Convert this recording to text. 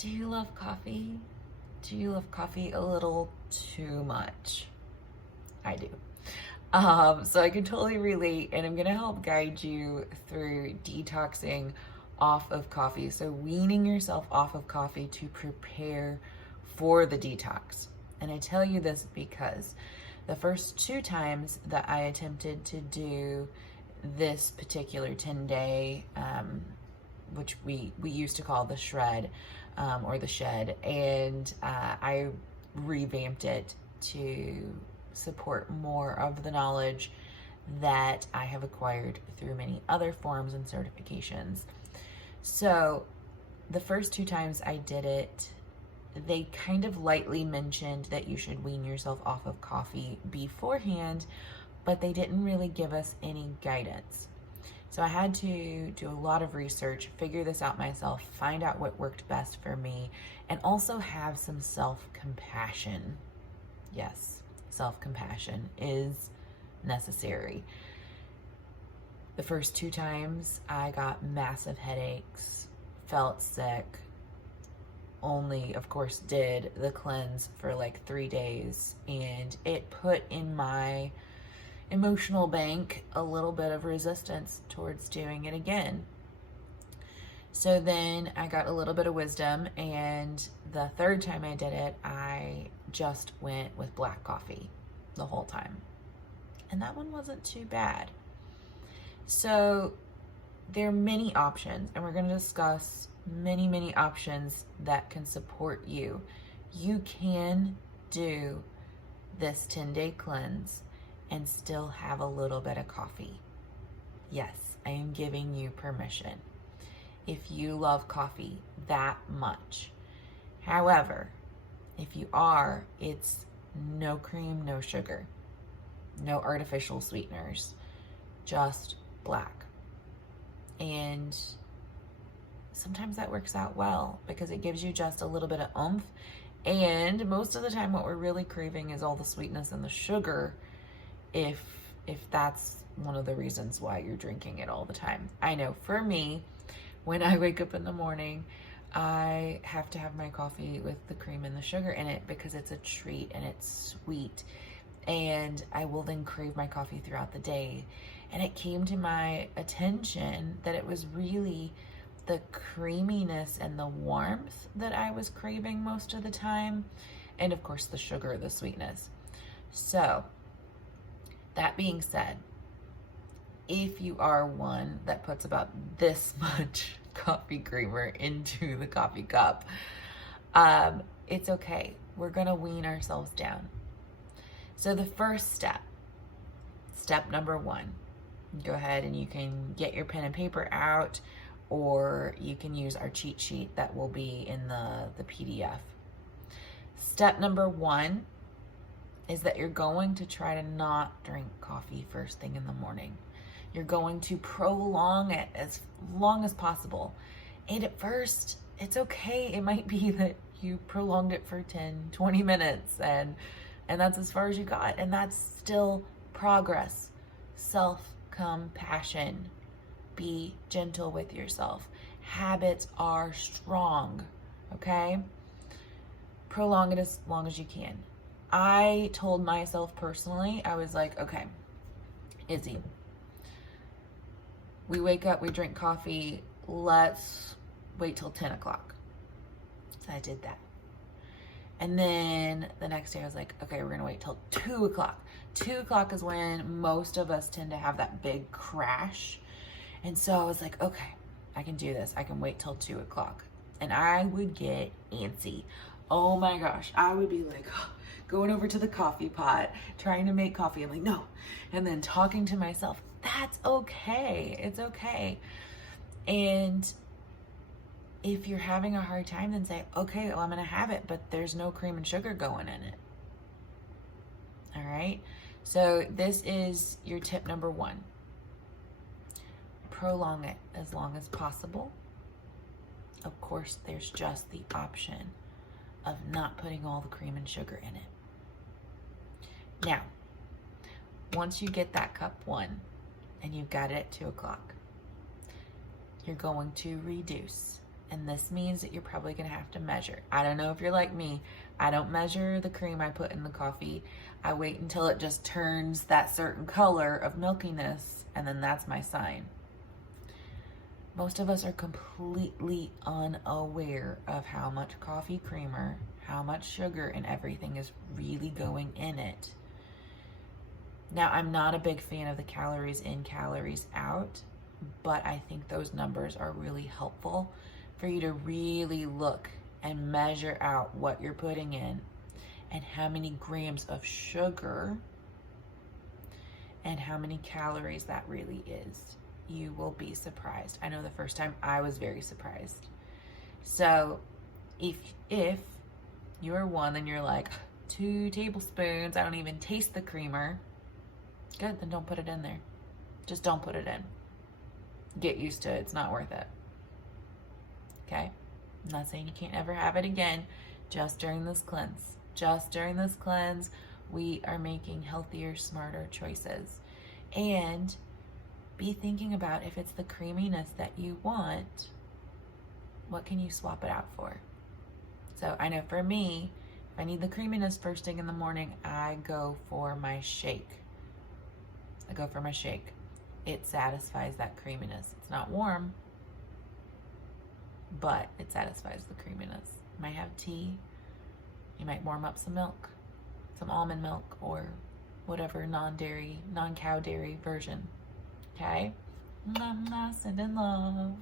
Do you love coffee? Do you love coffee a little too much? I do. So I can totally relate, and I'm gonna help guide you through detoxing off of coffee. So weaning yourself off of coffee to prepare for the detox. And I tell you this because the first two times that I attempted to do this particular 10-day, which we used to call the shred, or the shed, and I revamped it to support more of the knowledge that I have acquired through many other forms and certifications. So the first two times I did it, they kind of lightly mentioned that you should wean yourself off of coffee beforehand, but they didn't really give us any guidance. So I had to do a lot of research, figure this out myself, find out what worked best for me, and also have some self-compassion. Yes, self-compassion is necessary. The first two times I got massive headaches, felt sick, only of course did the cleanse for like 3 days, and it put in my emotional bank a little bit of resistance towards doing it again. So then I got a little bit of wisdom, and the third time I did it, I just went with black coffee the whole time. And that one wasn't too bad. So there are many options, and we're going to discuss many options that can support you. You can do this 10-day cleanse and still have a little bit of coffee. Yes, I am giving you permission if you love coffee that much. However, if you are, it's no cream, no sugar, no artificial sweeteners, just black. And sometimes that works out well because it gives you just a little bit of oomph. And most of the time what we're really craving is all the sweetness and the sugar, if that's one of the reasons why you're drinking it all the time. I know for me, when I wake up in the morning, I have to have my coffee with the cream and the sugar in it because it's a treat and it's sweet. And I will then crave my coffee throughout the day. And it came to my attention that it was really the creaminess and the warmth that I was craving most of the time. And of course the sugar, the sweetness. So that being said, if you are one that puts about this much coffee creamer into the coffee cup, it's okay. We're gonna wean ourselves down. So the first step number one, go ahead and you can get your pen and paper out, or you can use our cheat sheet that will be in the PDF. Step number one is that you're going to try to not drink coffee first thing in the morning. You're going to prolong it as long as possible. And at first, it's okay. It might be that you prolonged it for 10, 20 minutes and that's as far as you got. And that's still progress. Self-compassion. Be gentle with yourself. Habits are strong, okay? Prolong it as long as you can. I told myself personally, I was like, okay, Izzy, we wake up, we drink coffee, let's wait till 10 o'clock. So I did that. And then the next day I was like, okay, we're gonna wait till 2 o'clock. 2 o'clock is when most of us tend to have that big crash. And so I was like, okay, I can do this. I can wait till 2 o'clock. And I would get antsy. Oh my gosh, I would be like, going over to the coffee pot, trying to make coffee. I'm like, no. And then talking to myself, that's okay. It's okay. And if you're having a hard time, then say, okay, well, I'm going to have it, but there's no cream and sugar going in it. All right. So this is your tip number one. Prolong it as long as possible. Of course, there's just the option of not putting all the cream and sugar in it. Now, once you get that cup one and you've got it at 2 o'clock, you're going to reduce And this means that you're probably gonna have to measure. I don't know if you're like me. I don't measure the cream I put in the coffee. I wait until it just turns that certain color of milkiness, and then that's my sign. Most of us are completely unaware of how much coffee creamer, how much sugar and everything is really going in it. Now, I'm not a big fan of the calories in, calories out, but I think those numbers are really helpful for you to really look and measure out what you're putting in and how many grams of sugar and how many calories that really is. You will be surprised. I know the first time I was very surprised. So if you're one, then you're like 2 tablespoons, I don't even taste the creamer. Good, then don't put it in there. Just don't put it in. Get used to it, it's not worth it. Okay? I'm not saying you can't ever have it again, just during this cleanse. Just during this cleanse, we are making healthier, smarter choices. And be thinking about, if it's the creaminess that you want, what can you swap it out for? So I know for me, if I need the creaminess first thing in the morning, I go for my shake. It satisfies that creaminess. It's not warm, but it satisfies the creaminess. You might have tea. You might warm up some milk, some almond milk, or whatever non-dairy, non-cow dairy version. Okay? Send in love.